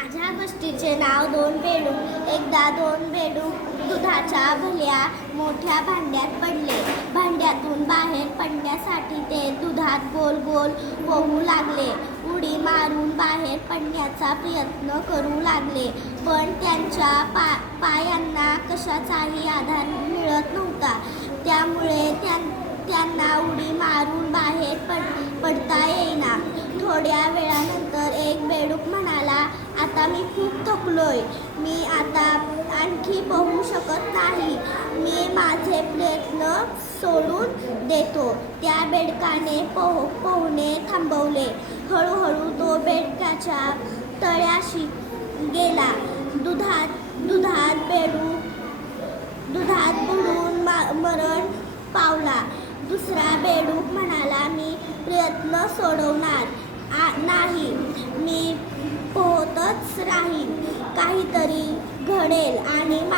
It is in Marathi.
माझ्या गोष्टीचे नाव दोन बेडूक. एकदा दोन बेडूक दुधाच्या भल्या मोठ्या भांड्यात पडले. भांड्यातून बाहेर पडण्यासाठी ते दुधात गोल गोल पोहू लागले. उडी मारून बाहेर पडण्याचा प्रयत्न करू लागले, पण त्यांच्या पायांना कशाचाही आधार मिळत नव्हता. त्यामुळे त्यांना उडी मारून बाहेर पडता येईना. थोड्या वेळानंतर एक बेडूक म्हणाला, आता मी खूप थकलोय, मी आता आणखी पोहू शकत नाही, मी माझे प्रयत्न सोडून देतो. त्या बेडकाने पोहणे थांबवले. हळूहळू तो बेडकाच्या तळाशी गेला. दुधात बुडून मरण पावला. दुसरा बेडूक म्हणाला, मी प्रयत्न सोडवणार नाही, मी पोहतच राहीन. काहीतरी